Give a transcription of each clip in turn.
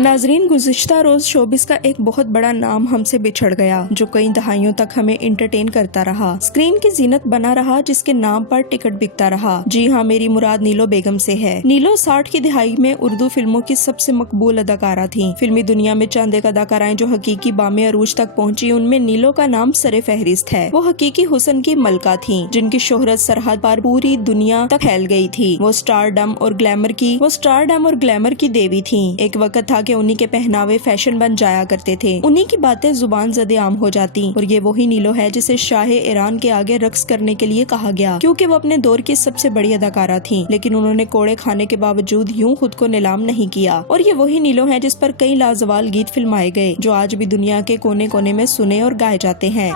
नाजरीन, गुज़िश्ता रोज शोबिस का एक बहुत बड़ा नाम हमसे बिछड़ गया, जो कई दहाइयों तक हमें एंटरटेन करता रहा, स्क्रीन की जीनत बना रहा, जिसके नाम पर टिकट बिकता रहा। जी हाँ, मेरी मुराद नीलो बेगम से है। नीलो 60 की दिहाई में उर्दू फिल्मों की सबसे मकबूल अदाकारा थी। फिल्मी दुनिया में चंद एक अदाकाराएं जो हकीकी बामे अरूज तक पहुँची, उनमें नीलो का नाम सरे फहरिस्त है। वो हकीकी हुस्न की मलका थी, जिनकी शोहरत सरहद पार पूरी दुनिया तक फैल गई थी। वो स्टारडम और ग्लैमर की देवी थी। एक वक्त था कि उन्हीं के पहनावे फैशन बन जाया करते थे, उन्हीं की बातें जुबान ज़दे आम हो जाती। और ये वही नीलो है जिसे शाह ईरान के आगे रक्स करने के लिए कहा गया, क्योंकि वो अपने दौर की सबसे बड़ी अदाकारा थी। लेकिन उन्होंने कोड़े खाने के बावजूद यूं खुद को नीलाम नहीं किया। और ये वही नीलो है जिस पर कई लाजवाल गीत फिल्माए गए, जो आज भी दुनिया के कोने कोने में सुने और गाए जाते हैं।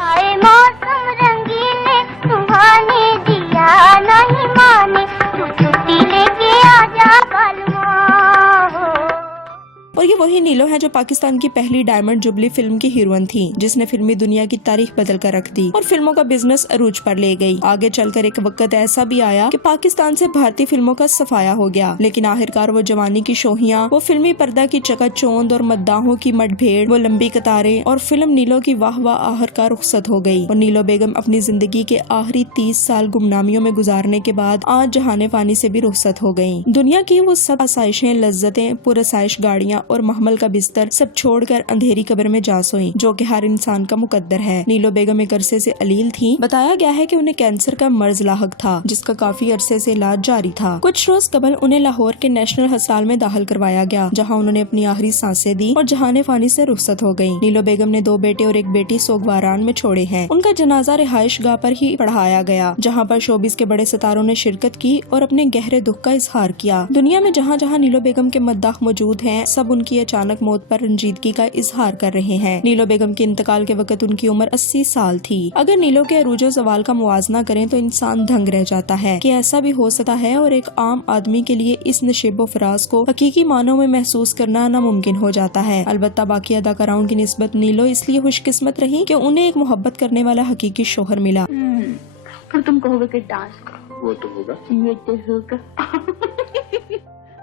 और ये वही नीलो है जो पाकिस्तान की पहली डायमंड जुबली फिल्म की हीरोइन थी, जिसने फिल्मी दुनिया की तारीख बदल कर रख दी और फिल्मों का बिजनेस अरूज पर ले गई। आगे चलकर एक वक्त ऐसा भी आया कि पाकिस्तान से भारतीय फिल्मों का सफाया हो गया, लेकिन आखिरकार वो जवानी की शोहियां, वो फिल्मी पर्दा की चकाचौंध और मद्दाहों की मठभेड़, वो लंबी कतारें और फिल्म नीलो की वाह वाह आखिरकार रुखसत हो गई। और नीलो बेगम अपनी जिंदगी के आखिरी 30 साल गुमनामियों में गुजारने के बाद आज जहाने फानी से भी रुखसत हो गयी। दुनिया की वो सब आसाइशें, लज्जतें, पुरसाइश गाड़ियाँ और महमल का बिस्तर सब छोड़कर अंधेरी कब्र में जा सोई, जो कि हर इंसान का मुकद्दर है। नीलो बेगम एक अरसे से अलील थी। बताया गया है कि उन्हें कैंसर का मर्ज लाहक था, जिसका काफी अरसे से इलाज जारी था। कुछ रोज कबल उन्हें लाहौर के नेशनल अस्पताल में दाखिल करवाया गया, जहां उन्होंने अपनी आखिरी सांसें दी और जहाने फानी से रुखसत हो गयी। नीलो बेगम ने 2 बेटे और 1 बेटी सोगवारान में छोड़े हैं। उनका जनाजा रिहाइश गाह पर ही पढ़ाया गया, जहाँ पर शोबिस के बड़े सितारों ने शिरकत की और अपने गहरे दुख का इजहार किया। दुनिया में जहाँ जहाँ नीलो बेगम के मद्दाह मौजूद हैं, सब उनकी अचानक मौत पर रंजीदगी का इजहार कर रहे हैं। नीलो बेगम के इंतकाल के वक्त उनकी उम्र 80 साल थी। अगर नीलो के अरूजो ज़वाल का मुआजना करें तो इंसान दंग रह जाता है कि ऐसा भी हो सकता है, और एक आम आदमी के लिए इस नशेबो फराज को हकीकी मानों में महसूस करना नामुमकिन हो जाता है। अलबत्ता बाकी अदाकाराओं की निस्बत नीलो इसलिए खुशकिस्मत रही कि उन्हें एक मोहब्बत करने वाला हकीकी शोहर मिला। फिर तुम कहोगे कि डांस वो तो होगा, ये तो होगा।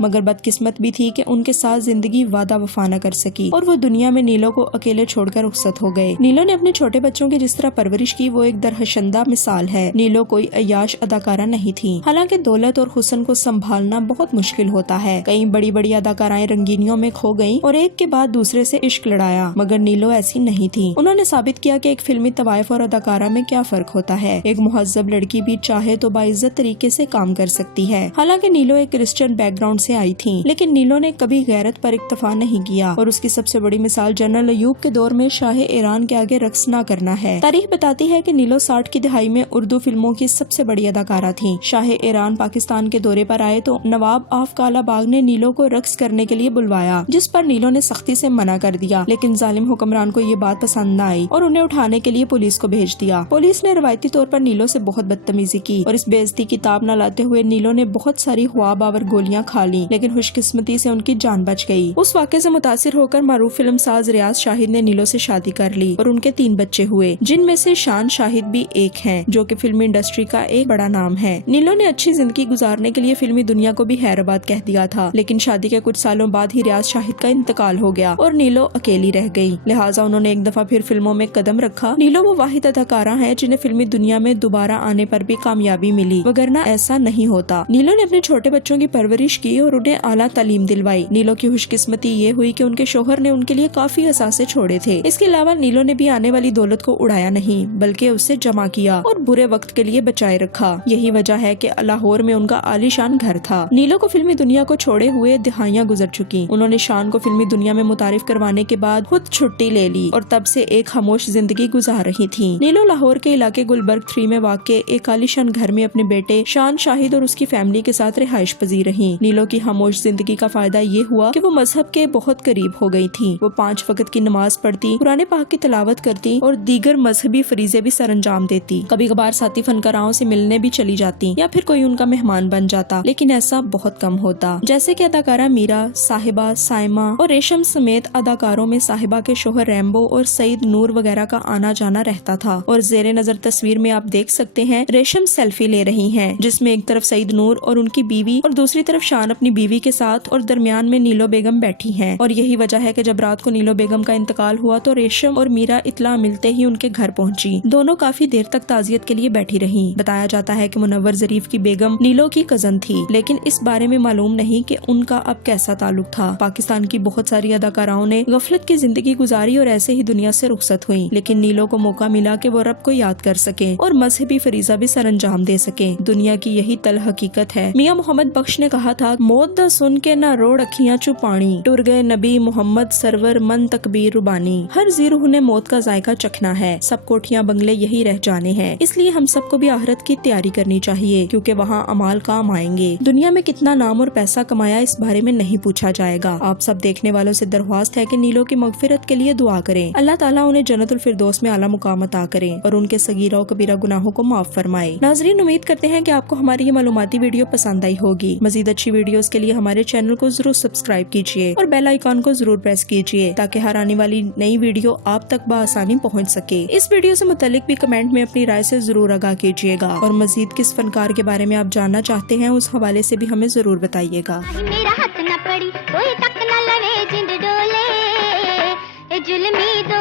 मगर बदकिस्मत भी थी कि उनके साथ जिंदगी वादा वफा न कर सकी और वो दुनिया में नीलो को अकेले छोड़कर रुखसत हो गए। नीलो ने अपने छोटे बच्चों की जिस तरह परवरिश की, वो एक दरहशंदा मिसाल है। नीलो कोई अय्याश अदाकारा नहीं थी। हालांकि दौलत और हुस्न को संभालना बहुत मुश्किल होता है। कई बड़ी बड़ी अदाकाराएं रंगीनियों में खो गयी और एक के बाद दूसरे से इश्क लड़ाया, मगर नीलो ऐसी नहीं थी। उन्होंने साबित किया कि एक फिल्मी तवायफ और अदाकारा में क्या फर्क होता है। एक मुहज्जब लड़की भी चाहे तो बाइज्जत तरीके से काम कर सकती है। हालांकि नीलो एक क्रिश्चियन बैकग्राउंड से आई थी, लेकिन नीलो ने कभी गैरत पर इक्तफा नहीं किया और उसकी सबसे बड़ी मिसाल जनरल अयूब के दौर में शाह ईरान के आगे रक्स न करना है। तारीख बताती है कि नीलो 60 की दिहाई में उर्दू फिल्मों की सबसे बड़ी अदाकारा थी। शाह ईरान पाकिस्तान के दौरे पर आए तो नवाब आफ कालाबाग ने नीलो को रक्स करने के लिए बुलवाया, जिस पर नीलो ने सख्ती से मना कर दिया। लेकिन जालिम हुक्मरान को ये बात पसंद न आई और उन्हें उठाने के लिए पुलिस को भेज दिया। पुलिस ने रवायती तौर पर नीलो से बहुत बदतमीजी की और इस बेइज्जती की ताब न लाते हुए नीलो ने बहुत सारी ख्वाब आवर गोलियां खा ली, लेकिन खुशकिस्मती से उनकी जान बच गई। उस वाक़े से मुतासिर होकर मारूफ फिल्म साज रियाज शाहिद ने नीलो से शादी कर ली और उनके 3 बच्चे हुए, जिनमें से शान शाहिद भी एक हैं, जो कि फिल्मी इंडस्ट्री का एक बड़ा नाम है। नीलो ने अच्छी जिंदगी गुजारने के लिए फिल्मी दुनिया को भी हैराबाद कह दिया था, लेकिन शादी के कुछ सालों बाद ही रियाज शाहिद का इंतकाल हो गया और नीलो अकेली रह गई। लिहाजा उन्होंने एक दफा फिर फिल्मों में कदम रखा। नीलो वो वाहिद अदाकारा है जिन्हें फिल्मी दुनिया में दोबारा आने पर भी कामयाबी मिली, वगरना ऐसा नहीं होता। नीलो ने अपने छोटे बच्चों की परवरिश की और उन्हें आला तालीम दिलवाई। नीलो की खुशकिस्मती ये हुई कि उनके शोहर ने उनके लिए काफी असासे छोड़े थे। इसके अलावा नीलो ने भी आने वाली दौलत को उड़ाया नहीं, बल्कि उससे जमा किया और बुरे वक्त के लिए बचाए रखा। यही वजह है कि लाहौर में उनका आलीशान घर था। नीलो को फिल्मी दुनिया को छोड़े हुए दिहाइयां गुजर चुकी। उन्होंने शान को फिल्मी दुनिया में मुतारिफ करवाने के बाद खुद छुट्टी ले ली और तब से एक खामोश जिंदगी गुजार रही थी। नीलो लाहौर के इलाके गुलबर्ग 3 में वाक़े एक आलीशान घर में अपने बेटे शान शाहिद और उसकी फैमिली के साथ रिहाइश पजीर रही। नीलो की खामोश जिंदगी का फायदा ये हुआ कि वो मजहब के बहुत करीब हो गई थी। वो 5 वक्त की नमाज पढ़ती, कुरान पाक की तिलावत करती और दीगर मजहबी फरीजे भी सरअंजाम देती। कभी कभार साथी फनकाराओं से मिलने भी चली जाती या फिर कोई उनका मेहमान बन जाता, लेकिन ऐसा बहुत कम होता। जैसे कि अदाकारा मीरा, साहिबा, साइमा और रेशम समेत अदाकारों में साहिबा के शोहर रैम्बो और सईद नूर वगैरह का आना जाना रहता था। और जेरे नजर तस्वीर में आप देख सकते हैं रेशम सेल्फी ले रही हैं, जिसमें एक तरफ सईद नूर और उनकी बीवी और दूसरी तरफ शान अपनी बीवी के साथ और दरमियान में नीलो बेगम बैठी हैं और यही वजह है कि जब रात को नीलो बेगम का इंतकाल हुआ तो रेशम और मीरा इत्तला मिलते ही उनके घर पहुंची। दोनों काफी देर तक ताजियत के लिए बैठी रहीं। बताया जाता है कि मुनव्वर ज़रीफ की बेगम नीलो की कजन थी, लेकिन इस बारे में मालूम नहीं कि उनका अब कैसा ताल्लुक था। पाकिस्तान की बहुत सारी अदाकाराओं ने गफलत की जिंदगी गुजारी और ऐसे ही दुनिया से रुखसत हुई, लेकिन नीलो को मौका मिला कि वो रब को याद कर सके और मजहबी फरीजा भी सरअंजाम दे सके। दुनिया की यही तल हकीकत है। मियां मोहम्मद बख्श ने कहा था, मौत दा सुन के ना रोड़ अखियां चु पानी, टुर गए नबी मोहम्मद सरवर मन तकबीर रुबानी। हर जी रूह ने मौत का जायका चखना है, सब कोठियां बंगले यही रह जाने हैं। इसलिए हम सबको भी आखिरत की तैयारी करनी चाहिए, क्योंकि वहाँ अमाल काम आएंगे। दुनिया में कितना नाम और पैसा कमाया इस बारे में नहीं पूछा जाएगा। आप सब देखने वालों से दरख्वास्त है कि नीलो की मगफिरत के लिए दुआ करें। अल्लाह ताला उन्हें जन्नतुल फिरदौस में आला मुकाम अता करें और उनके सगीरा और कबीरा गुनाहों को माफ फरमाए। नाजरीन, उम्मीद करते हैं कि आपको हमारी ये मालूमाती वीडियो पसंद आई होगी। मजीद अच्छी वीडियोस के लिए हमारे चैनल को जरूर सब्सक्राइब कीजिए और बेल आइकॉन को जरूर प्रेस कीजिए ताकि हर आने वाली नई वीडियो आप तक बआसानी पहुंच सके। इस वीडियो से मुतालिक भी कमेंट में अपनी राय से जरूर आगाह कीजिएगा और मजीद किस फनकार के बारे में आप जानना चाहते हैं उस हवाले से भी हमें जरूर बताइएगा। मेरा हाथ न पड़ी कोई तक न लवे जिंद डोले, जुल्मी दो